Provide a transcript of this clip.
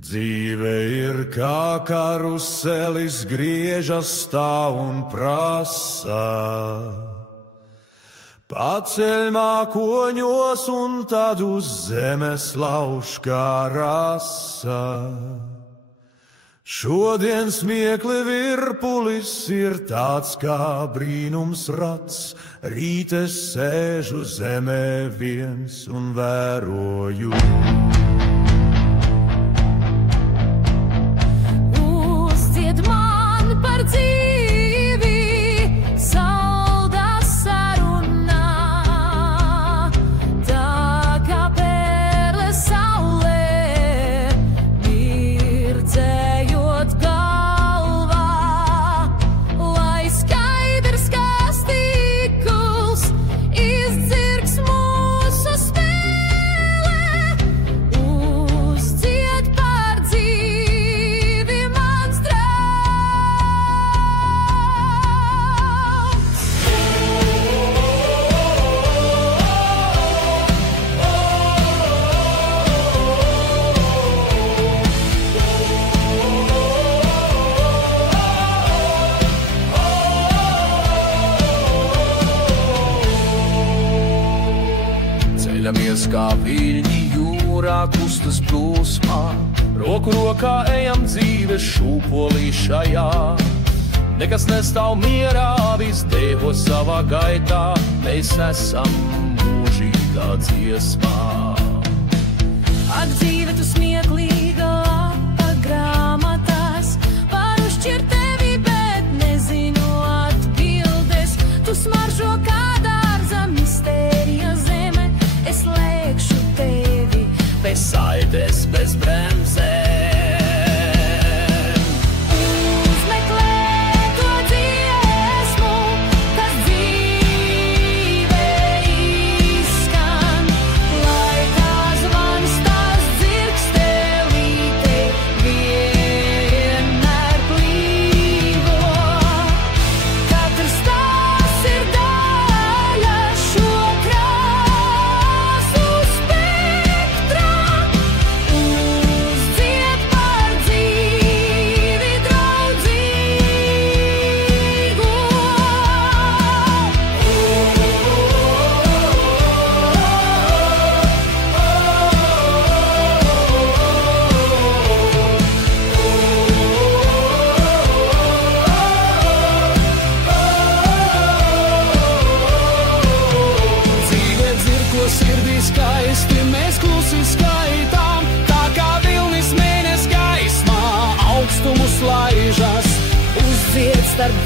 Dzīve ir kā karuselis, griežas stāv un prasa. Paceļ mākoņos un tad uz zemes lauž kā rasa. Šodien smiekli virpulis ir tāds kā brīnums rats, rīt es sēžu zemē viens un vēroju. Ceļamies kā viļņi jūrā, kustas plūsmā, roku rokā ejam dzīves šūpolī šajā. Nekas nestāv mierā, viss dejo savā gaitā, mēs esam mūžīgā dziesmā. Ak, dzīve, tu smieklīga lapa grāmatās, var uzšķirt tevi, bet nezinu atbildes. Tu smaržo kā dārza mistērija zeme, es lēkšu tevi bez saites, bez bremzēm. Sirdī skaisti mēs klusi skaitām, tā kā vilnis mēnes gaismā augstumus laižas. uzdzied starp